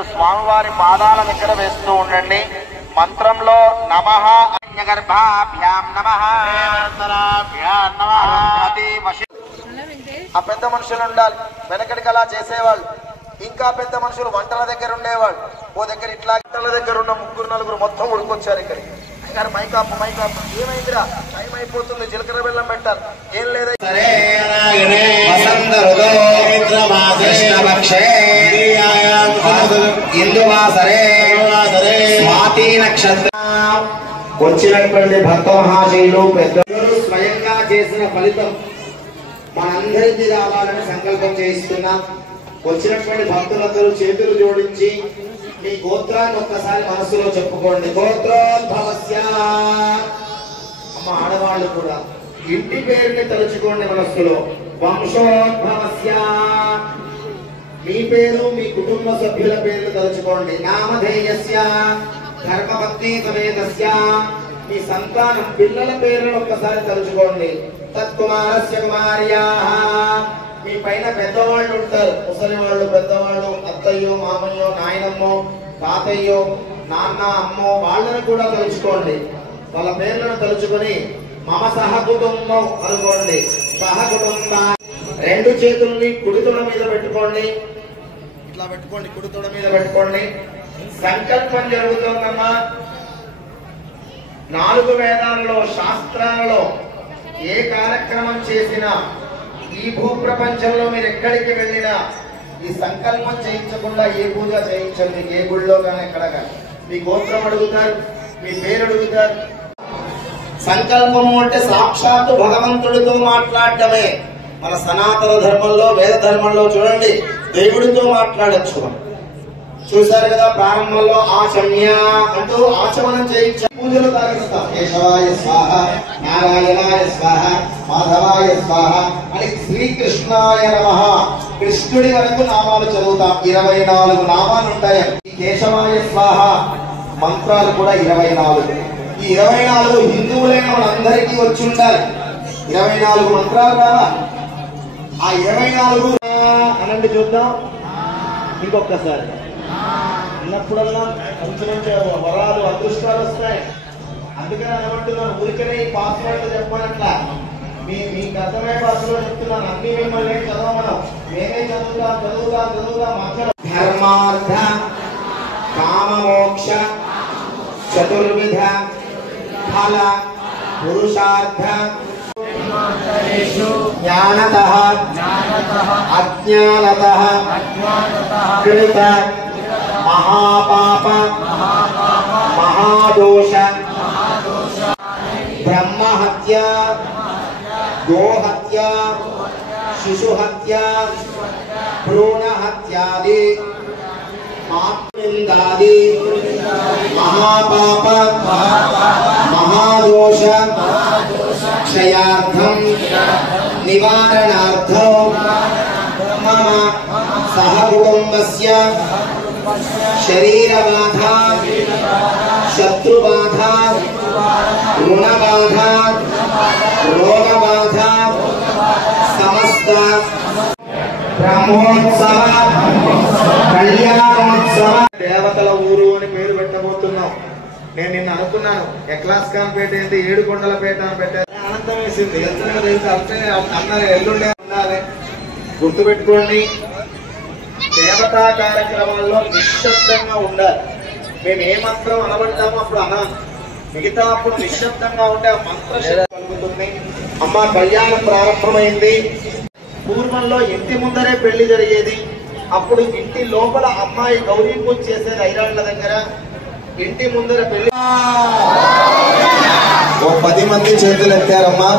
చేతులు స్వామివారి పాదాల దగ్గర వేస్తూ ఉండండి. మంత్రంలో నమః గర్భాభ్యాం నమః ఆ పెద్ద మనుషులు ఉండాలి. వెనకడికి అలా చేసేవాళ్ళు. ఇంకా పెద్ద మనుషులు వంటల దగ్గర ఉండేవాళ్ళు. ఓ దగ్గర ఇట్లా వంటల దగ్గర ఉన్న 3-4 మొత్తం ఉడికొచ్చారు ఇక్కడికి. గారు మైకాపు ఏమైందిరా, టైం అయిపోతుంది, జీలకర్ర బెల్లం పెట్టాలి. ఏం లేదా స్వాతి నక్షత్రం వచ్చినటువంటి భక్త మహాశయులు పెద్దలు స్వయంగా చేసిన ఫలితం మనందరికీ రావాలని సంకల్పం చేయిస్తున్నాం. వచ్చినటువంటి భక్తులందరూ చేతులు జోడించి మీ గోత్రాన్ని ఒక్కసారి మనసులో చెప్పుకోండి. గోత్రోద్భవస్య. అమ్మ ఆడవాళ్ళు కూడా ఇంటి పేరుని తలుచుకోండి మనస్సులో. వంశోద్భవస్య. మీ పేరు మీ కుటుంబ సభ్యుల పేర్లు తలుచుకోండి. నామధేయస్య ధర్మపత్ని సమేతస్య. మీ సంతానం పిల్లల పేర్లను ఒక్కసారి తలుచుకోండి. తత్కుమారస్య కుమార్యాః. మీ పైన పెద్దవాళ్ళు ఉంటారు, ముసలి వాళ్ళు, పెద్దవాళ్ళు, అత్తయ్యో, మామయ్యో, నాయనమ్మో, తాతయ్యో, నాన్న, అమ్మో, వాళ్ళని కూడా తలుచుకోండి. వాళ్ళ పేర్లను తలుచుకొని మమ సహకుటుంబం అనుకోండి. సహకుటుంబ. 2 చేతుల్ని కుడి తొడ మీద పెట్టుకోండి. ఇట్లా పెట్టుకోండి, కుడి తొడ మీద పెట్టుకోండి. సంకల్పం జరుగుతుందమ్మా. 4 వేదాలలో, శాస్త్రాలలో ఏ కార్యక్రమం చేసినా, ఈ భూప్రపంచంలో మీరు ఎక్కడికి వెళ్ళినా ఈ సంకల్పం చేయించకుండా ఏ పూజ చేయించండి. ఏ గుళ్ళో కానీ ఎక్కడ కానీ మీ గోత్రం అడుగుతారు, మీ పేరు అడుగుతారు. సంకల్పము అంటే సాక్షాత్తు భగవంతుడితో మాట్లాడటమే. మన సనాతన ధర్మంలో, వేద ధర్మంలో చూడండి, దేవుడితో మాట్లాడచ్చు. చూసారు కదా, ప్రారంభంలో ఆచమ్య అంటూ ఆచమనం చేయించ పూజలు తాగిస్తాం. కేశవాయ స్వాహ, నారాయణాయ స్వాహ, మాధవాయ స్వాహ అని శ్రీకృష్ణాయ నమః. కృష్ణుడి వరకు నామాలు చదువుతాం. 24 నామాలు ఉంటాయి. ఈ కేశవాయ స్వాహ మంత్రాలు కూడా 24. ఈ 24 హిందువులైన మనందరికీ వచ్చి ఉండాలి. 24 మంత్రాలు రావా? ఆ 24 అనండి చూద్దాం. ఇంకొకసారి అన్నప్పుడల్లా మంచి మంచి వరాలు, అదృష్టాలు వస్తాయి. అందుకని అనబడుతున్నాను, ఊరికనే ఈ పాస్వర్డ్ చెప్పానట్లా మీకు అర్థమయ్యే భాషలో చెప్తున్నాను. అన్ని మిమ్మల్ని చదవమనం, మేమే చదువుతా మాట్లాడ. ధర్మార్థ కామమోక్ష చతుర్విధ ఫల పురుషార్థ జ్ఞానతః అజ్ఞానతః కృత మహాపాప మహాదోష బ్రహ్మహత్య గోహత్య శిశుహత్య భ్రూణహత్యాది మాతృనిందాది మహాపాప మహాదోష క్షయార్థం నివారణార్థం మమ సహకుటుంబస్య శరీరబాధ శత్రుబాధ రుణబాధ రోగబాధ సమస్త బ్రహ్మోత్సవ కళ్యాణోత్సవ. దేవతల ఊరు అని పేరు పెట్టబోతున్నాం. నేను నిన్న అనుకున్నాను ఎక్లాస్ కాన్పేట ఏంటి, 7 కొండలపేట అని పెట్టారు. ఆనందం వేసింది. అందరూ ఎల్లుండే ఉండాలి. గుర్తుపెట్టుకోండి, దేవతా కార్యక్రమాల్లో నిశ్శబ్దంగా ఉండాలి. మేము ఏ మంత్రం అనబడ్డామో అప్పుడు అనాలి. మిగతా అప్పుడు నిశ్శబ్దంగా ఉంటే ఆ మంత్రం కలుగుతుంది. అమ్మ కళ్యాణం ప్రారంభమైంది. పూర్వంలో ఇంటి ముందరే పెళ్లి జరిగేది. అప్పుడు ఇంటి లోపల అమ్మాయి గౌరీ పూజ చేసేది ఐరాళ్ల దగ్గర. ఇంటి ముందర పెళ్లి. ఓ 10 మంది చేతులు ఎత్తారమ్మా.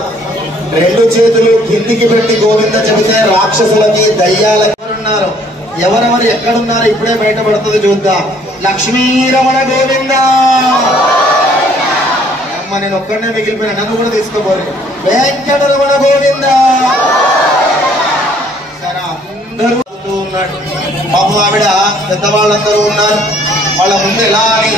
2 చేతులు కిందికి పెట్టి గోవింద చెబితే రాక్షసులకి, దయ్యాలకి ఎవరున్నారు, ఎవరెవరు ఎక్కడున్నారు ఇప్పుడే బయటపడుతుంది. చూద్దాం. లక్ష్మీరమణ గోవింద. అమ్మ నేను ఒక్కడనే మిగిలిపోయినా, నన్ను కూడా తీసుకోబోరు. వెంకటరమణ గోవింద. సరే అందరూ ఉన్నాడు. పాపం ఆవిడ పెద్దవాళ్ళందరూ ఉన్నారు. వాళ్ళ ముందు ఎలా అని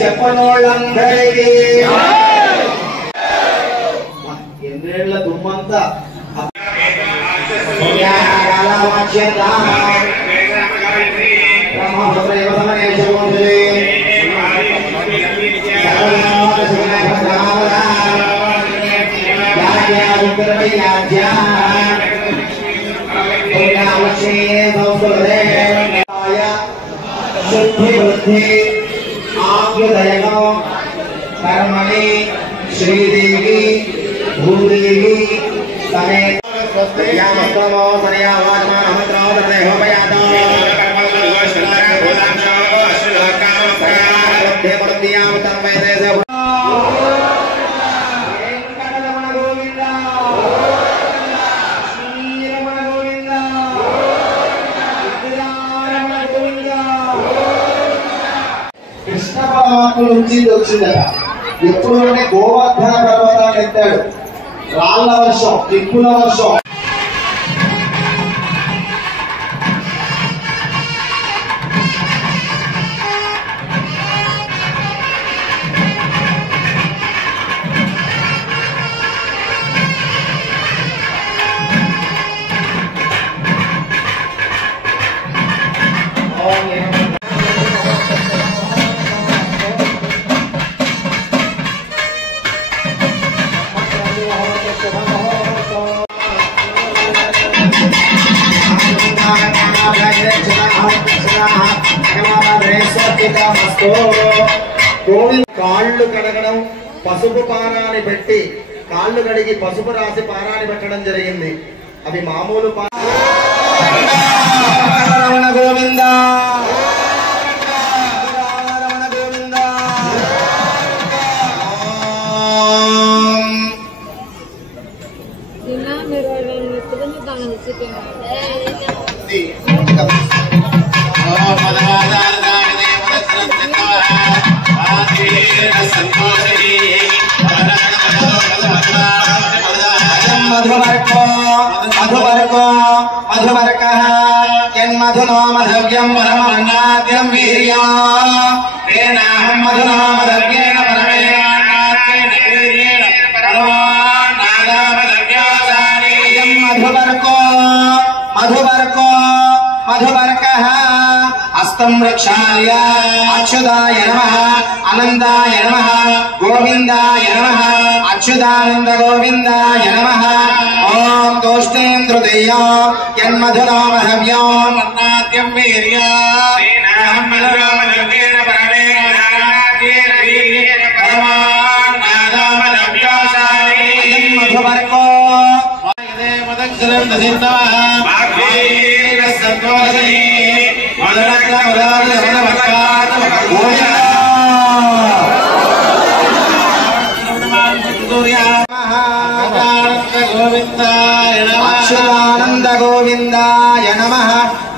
చెప్పనోళ్ళందరికీ ఎన్నేళ్ల దుమ్మంతా कर्मणि श्रीदेवी भूदेवी समेत यामक्रमो सनयावाचमान अमृतो तदेहोपयातो కృష్ణ పరమాత్మ నుంచి వచ్చిందట. ఎప్పుడు అంటే గోవర్ధన పర్వతాన్ని ఎత్తాడు. రాళ్ల వర్షం, నిప్పుల వర్షం. కాళ్ళు కడగడం, పసుపు పారాన్ని పెట్టి కాళ్ళు కడిగి పసుపు రాసి పారాన్ని పెట్టడం జరిగింది. అవి మామూలు గోవింద मधुनो मधव्यं परमन्नाद्यं वीर्या तेनाहं मधुनो मधव्येन परमेणाद्येन वीर्येण परमान्नादामधव्यासानीयं मधुपर्कः हस्तं रक्षाय अच्युताय नमः अनन्ताय नमः गोविन्दाय नमः अच्युतानन्द गोविन्दाय नमः ओम दोष्टें तृतीया यन्मधुनो मधव्यो अन्नाद्यं वीर्या तेनाहं मधुनो मधव्येन परमेणाद्येन वीर्येण परमान्नादामधव्यासानीयं मधुपर्को यदे मदक्षरं दसितवः भाग्येन सन्तोषी अच्युतानंद गोविंदाय नमः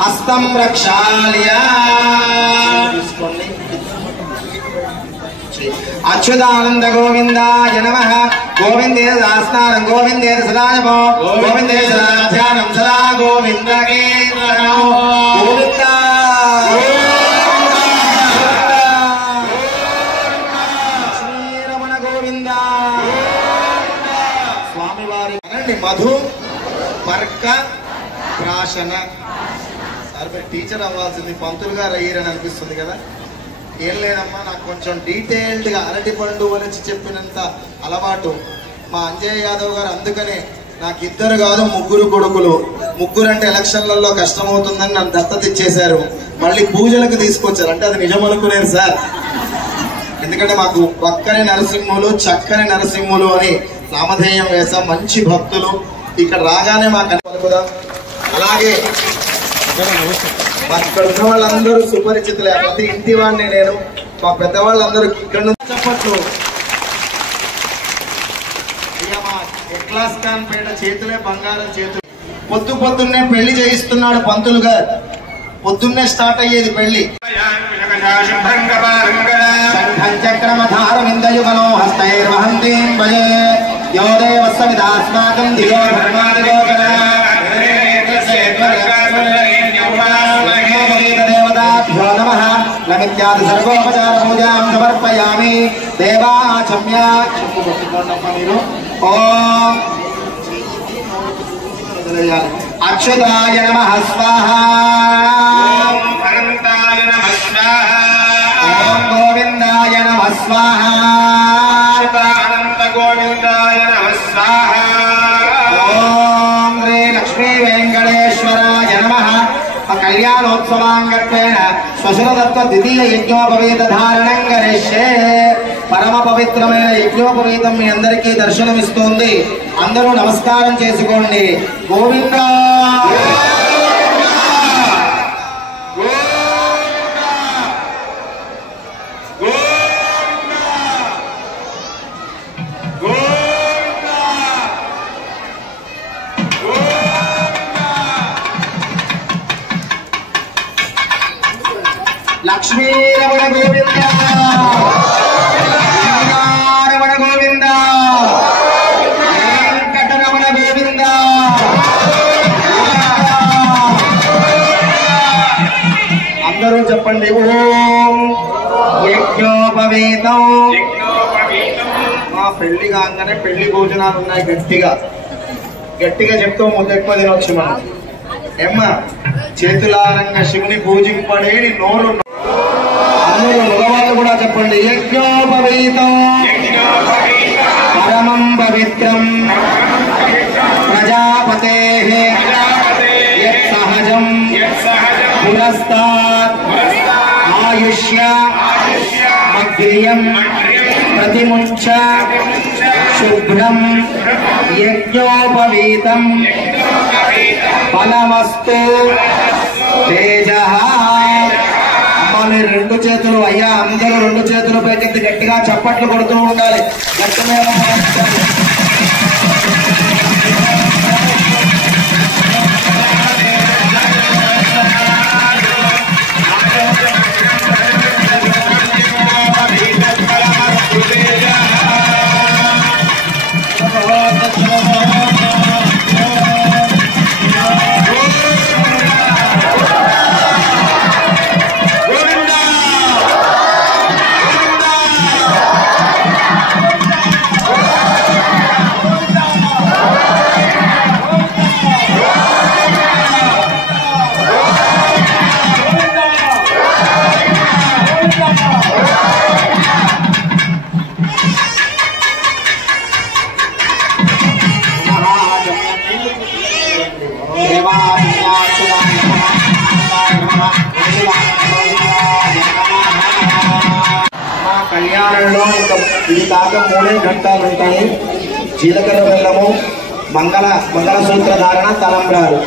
हस्तं प्रक्षाल्य అచ్యుతానంద గోవిందాయ నమః. గోవిందే దాస్నానం గోవిందే సదానమో గోవిందే సదాధ్యానం సదా గోవిందకే నమః. గోవింద శ్రీరమణ గోవింద. స్వామివారి అనండి మధు పర్క ప్రాశన. సార్ టీచర్ అవ్వాల్సింది, పంతులు గారు అయ్యారని అనిపిస్తుంది కదా. ఏం లేదమ్మా, నాకు కొంచెం డీటెయిల్డ్గా అరటి పండు వలచి చెప్పినంత అలవాటు మా అంజయ్య యాదవ్ గారు. అందుకనే నాకు 2 కాదు 3 కొడుకులు. 3 అంటే ఎలక్షన్లలో కష్టమవుతుందని నన్ను దత్తత ఇచ్చేశారు. మళ్ళీ పూజలకు తీసుకొచ్చారు అంటే అది నిజం అనుకునేరు సార్. ఎందుకంటే మాకు ఒక్కని నరసింహులు చక్కని నరసింహులు అని నామధేయం వేసాం. మంచి భక్తులు. ఇక్కడ రాగానే మాకు పలుకుదాం. అలాగే ఇక్కడ ఉన్న వాళ్ళందరూ సుపరిచితులే. ప్రతి ఇంటి వాడిని నేను. మా పెద్దవాళ్ళందరూ ఇక్కడ నుంచి చెప్పట్లు. ఇక మా ఎక్లాస్ ఖాన్ పేట చేతులే బంగారం చేతులు. పొద్దున్నే పెళ్లి చేయిస్తున్నాడు పంతులు గారు. పొద్దున్నే స్టార్ట్ అయ్యేది పెళ్లి. చక్రమధారవిందయుగలో హస్తైర్వహంతీం భజే యో దేవస్య విదాస్మాకం ధియో ధర్మాదిగోకర దేవతాభ్యో నమః. నమిత్యాది సర్వోపచార పూజాం సమర్పయామి. దేవాచమ్య మీరు ఓం అచ్యుతాయ నమః స్వాహా. అనంతాయ నమః స్వాహా. ఓం గోవిందాయ నమః స్వాహా. అనంత గోవిందాయ నమః స్వాహా. ఓం శ్రీ లక్ష్మీ వెంకటేశ్వరాయ నమః. కళ్యాణోత్సవాంగత్వేన శ్వశురతత్వ ద్వితీయ యజ్ఞోపవీత ధారణం కరిష్యే. పరమ పవిత్రమైన యజ్ఞోపవీతం మీ అందరికీ దర్శనమిస్తోంది. అందరూ నమస్కారం చేసుకోండి. గోవిందా లక్ష్మీరమణ గోవింద రమణ గోవింద వెంకటరమణ గోవింద. అందరూ చెప్పండి ఓం యజ్ఞోపవీతం. మా పెళ్లి కాగానే పెళ్లి భోజనాలు ఉన్నాయి. గట్టిగా చెప్తూ ముద్ద ఎక్కువ తినవచ్చు మనం. ఏమ్మా చేతులారంగా శివుని పూజింపడేని నోరు. అందరూ మగవాళ్ళు కూడా చెప్పండి యజ్ఞోపవీతం పరమం పవిత్రం ప్రజాపతేః యత్సహజం పురస్తాత్ ఆయుష్య మగ్రియం ప్రతిముంచ శుభ్రం యజ్ఞోపవీతం ఫలమస్తు తేజః. మీరు 2 చేతులు అయ్యా, అందరూ 2 చేతులు పైకెత్తి గట్టిగా చప్పట్లు కొడుతూ ఉండాలి. గట్టిగా కళ్యాణంలో ఇది కాక 3 ఘట్టాలు ఉంటాయి. జీలకర్ర బెల్లము, మంగళసూత్ర ధారణ, తలంబ్రాలు.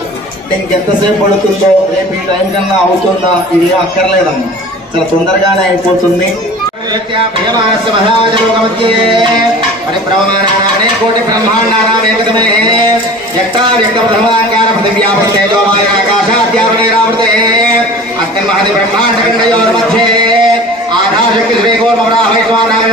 ఇంకెంతసేపు పడుతుందో, రేపు ఈ టైం కన్నా అవుతుందా, ఇది అక్కర్లేదమ్మా, చాలా తొందరగానే అయిపోతుంది. పరిభ్రమమానానే కోటి బ్రహ్మాండానాం ఏకతమే యక్తా వ్యక్తప్రథమాంకార పృథివ్యాపృతేజోవాయ ఆకాశాద్యారుణైరావృతే అస్మిన్ మహతి బ్రహ్మాండఖండయోర్मध्ये ఆధాశక్తి శ్రీకోర్మవరాహైశ్వానాయ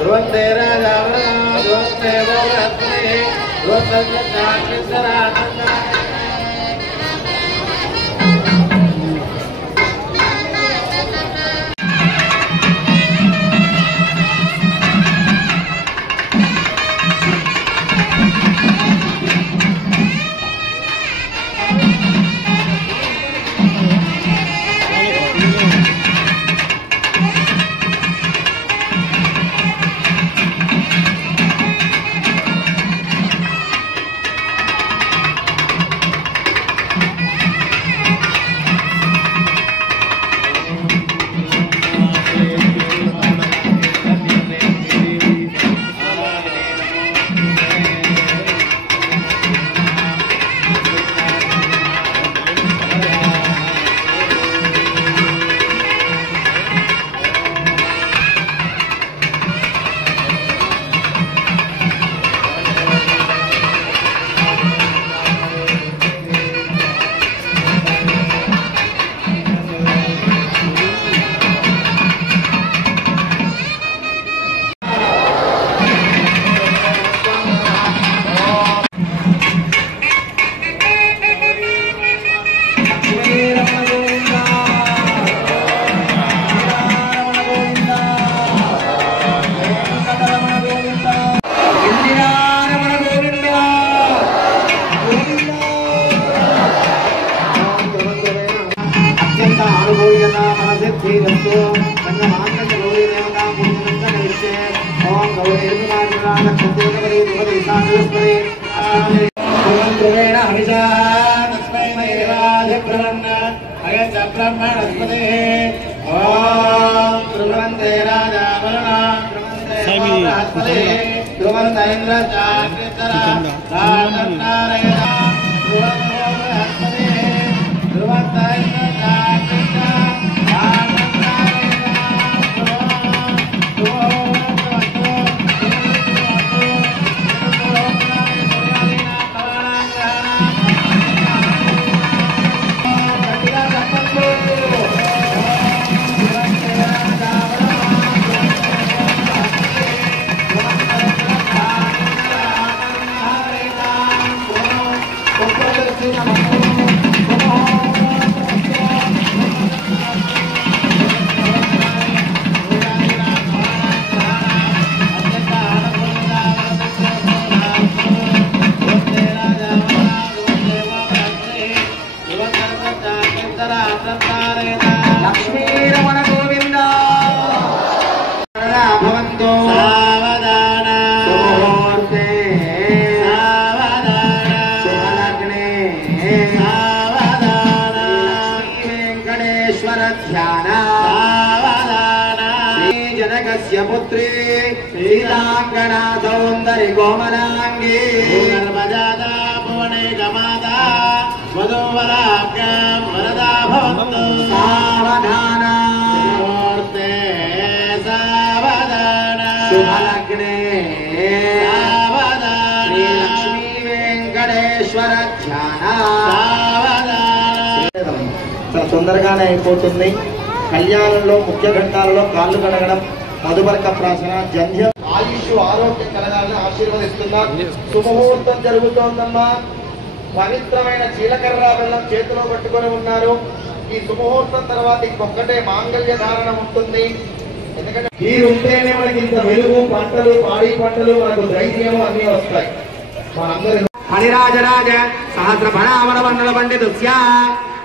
ध्रुवन्ते राजा ध्रुवन्ते बहुरत्ने पुत्री सीतांगना सौंदर्य कोमलांगी नर्मजादा भुवने गमादा वधूवराभ्यां वरदा भवन्तु सावधाना मूर्ते सावधाना शुभलग्ने सावधाना लक्ष्मी वेंकटेश्वर ध्यान सावधाना చాలా తొందరగానే అయిపోతుంది. కళ్యాణంలో ముఖ్య ఘట్టాలలో కాళ్ళు కడగడం, మధుపర్క ప్రాసన, జంధ్యం, ఆయుష్ ఆరోగ్యం కలగాలని ఆశీర్వదిస్తున్నా. శుభముహూర్తం జరుగుతోందమ్మా. పవిత్రమైన జీలకర్ర బెల్లం చేతిలో పట్టుకొని ఉన్నారు. ఈ శుభముహూర్తం తర్వాత ఇంకొకటే మాంగళ్య ధారణ ఉంటుంది. ఎందుకంటే మీరుంటేనే మనకి ఇంత వెలుగు, పంటలు, పాడి పంటలు, మనకు ధైర్యము అన్ని వస్తాయి. మనందరి హరిరాజరాజ సహస్ర ఫణామర మండల పండితుస్య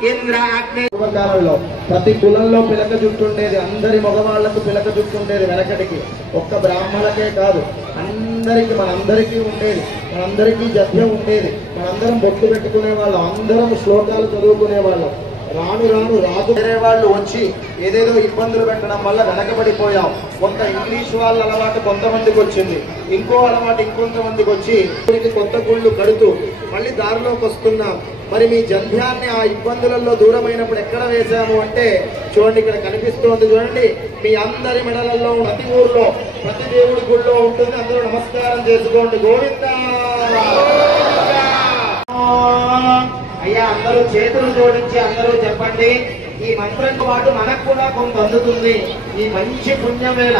ఇంద్ర అగ్ని పూర్వకాలంలో ప్రతి కులంలో పిలక జుట్టుండేది. అందరి మగవాళ్లకు పిలక జుట్టుండేది వెనకటికి. ఒక్క బ్రాహ్మణులకే కాదు, అందరికి మనందరికీ ఉండేది. మనందరికీ జభ్యం ఉండేది. మనందరం బొట్టు పెట్టుకునే వాళ్ళం, అందరం శ్లోకాలు చదువుకునే వాళ్ళం. రాను రాను రాజు వేరే వాళ్ళు వచ్చి ఏదేదో ఇబ్బందులు పెట్టడం వల్ల వెనకబడిపోయాం. కొంత ఇంగ్లీష్ వాళ్ళ అలవాటు కొంతమందికి వచ్చింది, ఇంకో అలవాటు ఇంకొంతమందికి వచ్చి కొత్త గుళ్ళు కడుతూ మళ్ళీ దారిలోకి వస్తున్నాం. మరి మీ జంధ్యాన్ని ఆ ఇబ్బందులలో దూరమైనప్పుడు ఎక్కడ వేశాము అంటే చూడండి, ఇక్కడ కనిపిస్తోంది చూడండి. మీ అందరి మెడలలో ప్రతి ఊర్లో ప్రతి దేవుడి గుళ్ళో ఉంటుంది. అందరూ నమస్కారం చేసుకోండి. గోవిందా అయ్యా అందరూ చేతులు జోడించి అందరూ చెప్పండి. ఈ మంత్రంతో పాటు మనకు కూడా కొంత అందుతుంది. ఈ మంచి పుణ్యం వేళ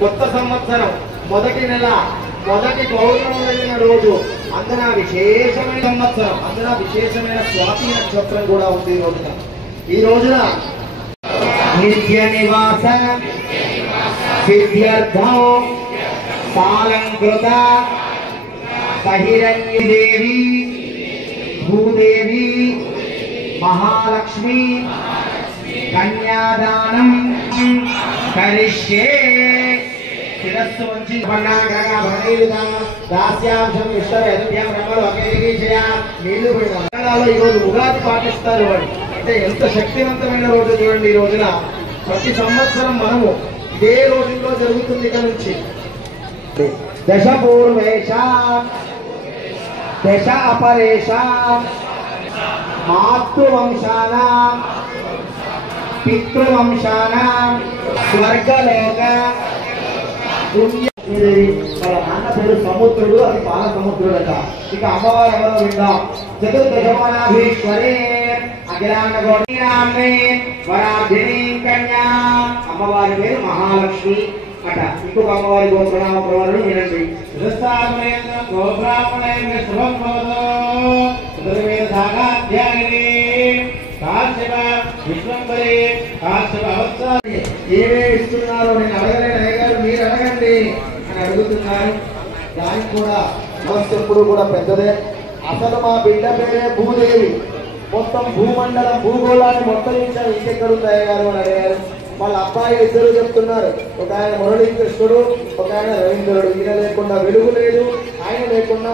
కొత్త సంవత్సరం మొదటి నెల మొదటి పౌర్ణమి వెళ్ళిన రోజు, అందున విశేషమైన సంవత్సరం, అందున విశేషమైన స్వాతి నక్షత్రం కూడా ఉంది ఈ రోజున. ఈ రోజున నిత్య నివాస సిద్ధ్యర్థం సాలంకృత సహిరణ్యదేవి భూదేవి మహాలక్ష్మి కన్యాదానం కరిష్యే. శిరస్సు వంచి దాస్యాంశం ఇష్టం బ్రహ్మలు అకేషయా నీళ్లు పడిన ఈరోజు ఉగాది పాటిస్తారు వాడు. అంటే ఎంత శక్తివంతమైన రోజు చూడండి. ఈ రోజున ప్రతి సంవత్సరం మనము ఇదే రోజుల్లో జరుగుతుంది. ఇక నుంచి దశ పూర్వేష దశ అపరేష మాతృవంశానాం పితృవంశానాం స్వర్గలోక వాళ్ళ నాన్న పేరు సముద్రుడు, అది పాల సముద్రుడట. ఇక అమ్మవారు ఎవరో విందాం. చతుర్దశమానాధీశ్వరే అఖిలాండ గౌరీనామే వరాధిని కన్యా. అమ్మవారి పేరు మహాలక్ష్మి అట. ఇంకొక అమ్మవారి గోప్రణామ ప్రవరుడు వినండి. ఏమే ఇస్తున్నారు నేను అడగలేను అయ్యగారు, మీరు అడగండి అని అడుగుతున్నారు. దానికి కూడా సమస్య ఎప్పుడు కూడా పెద్దదే. అసలు మా బిడ్డ పేరే భూదేవి. మొత్తం భూమండలం భూగోళాన్ని మొత్తం ఇచ్చారు. ఇంకెక్కడుంది అయ్యగారు అని అడిగారు. వాళ్ళ అబ్బాయి ఇద్దరు చెప్తున్నారు. ఒక ఆయన మురళీకృష్ణుడు, ఒక ఆయన రవీంద్రుడు. ఈయన లేకుండా వెలుగు లేదు, ఆయన లేకుండా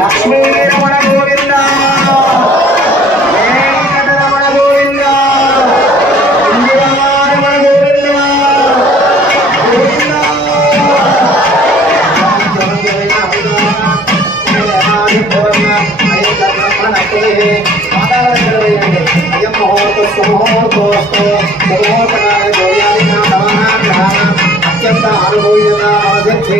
లక్ష్మీ రమణ గోవింద వెంకటరమణ గోవింద ఇందిరారమణ గోవింద అయం ముహూర్తస్సు ముహూర్తోస్తు ముహూర్తకాల గోయాదినా నమః అత్యంత అనుభూయత అవసిద్ధి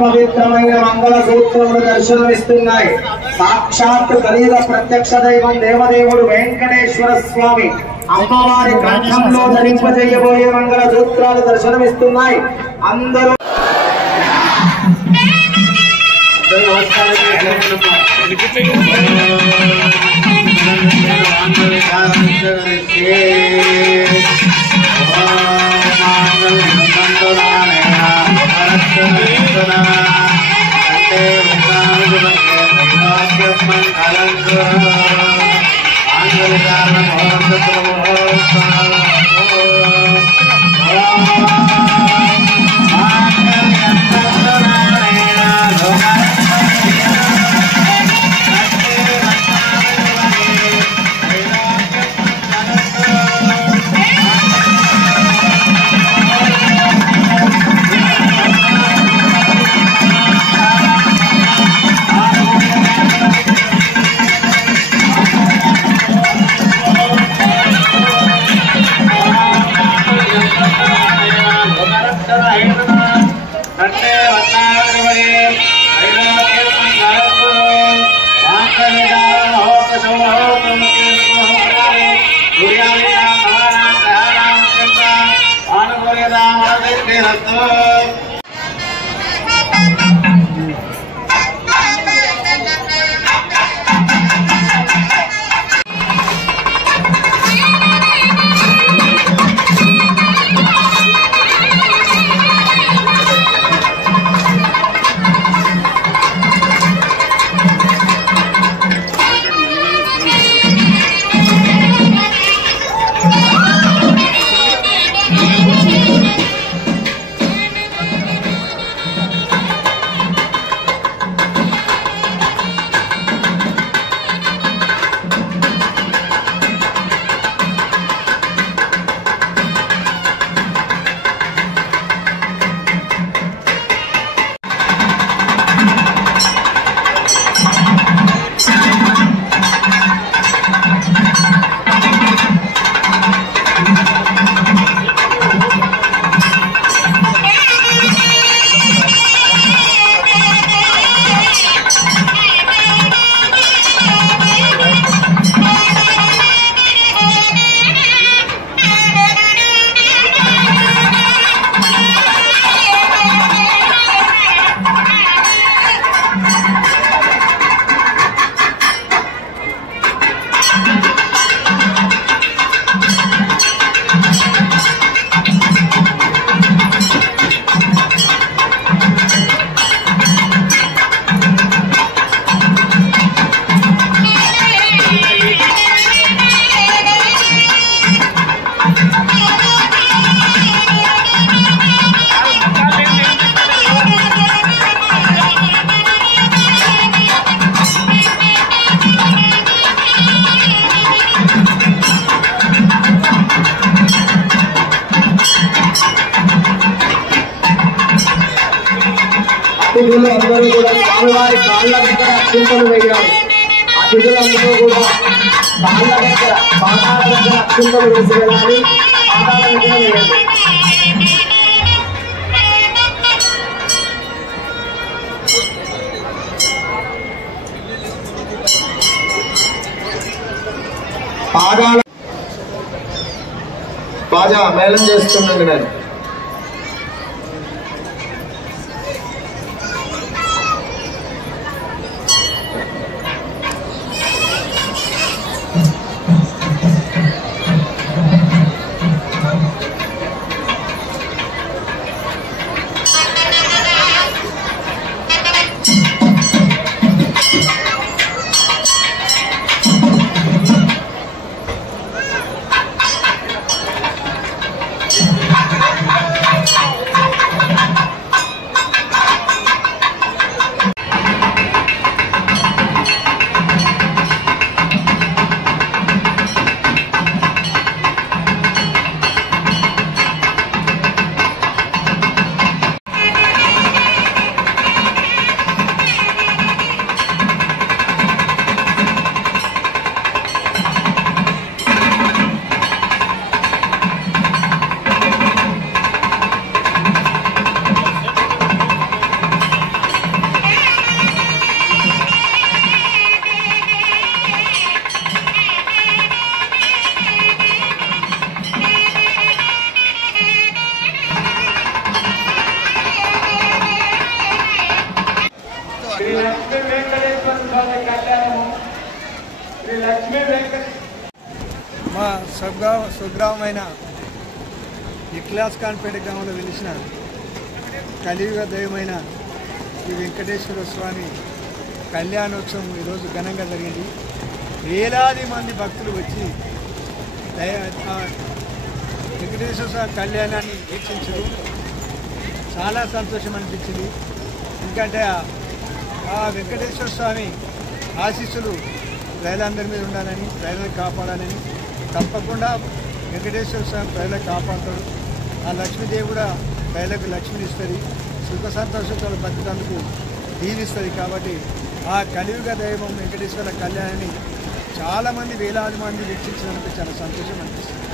పవిత్రమైన మంగళ సూత్రములు దర్శనమిస్తున్నాయి. సాక్షాత్ కలియుగ ప్రత్యక్ష దైవం దేవదేవుడు వెంకటేశ్వర స్వామి అమ్మవారి కంఠంలో ధరింపజేయబోయే మంగళ సూత్రాలు దర్శనమిస్తున్నాయి. అందరూ అతిథులు అందరూ కూడా స్వామివారి కాళ్ళ దగ్గర అత్యంతలు వేయాలి. అతిథులందరూ కూడా కాళ్ళ దగ్గర పాదాల దగ్గర అత్యంతలు వేసి వెళ్ళాలి. పాదాల దగ్గర వేయాలి. పాదాల బాజా మేళం చేస్తుండీ నేను. స్వామి కళ్యాణము శ్రీ లక్ష్మీ వెంకట మా స్వగ్రామమైన ఇక్లాస్ ఖాన్పేట గ్రామంలో వెలిసిన కలియుగ దైవమైన శ్రీ వెంకటేశ్వర స్వామి కళ్యాణోత్సవం ఈరోజు ఘనంగా జరిగింది. వేలాది మంది భక్తులు వచ్చి వెంకటేశ్వర స్వామి కళ్యాణాన్ని వీక్షించడం చాలా సంతోషం అనిపించింది. ఎందుకంటే ఆ వెంకటేశ్వర స్వామి ఆశీస్సులు ప్రజలందరి మీద ఉండాలని, ప్రజలను కాపాడాలని, తప్పకుండా వెంకటేశ్వర స్వామి ప్రజలకు కాపాడుతాడు. ఆ లక్ష్మీదేవి కూడా ప్రజలకు లక్ష్మిని ఇస్తుంది, సుఖ సంతోషాలు బతికేందుకు దీవిస్తుంది. కాబట్టి ఆ కలియుగ దైవం వెంకటేశ్వర కళ్యాణాన్ని చాలామంది వేలాది మంది వీక్షించినందుకు చాలా సంతోషం అనిపిస్తుంది.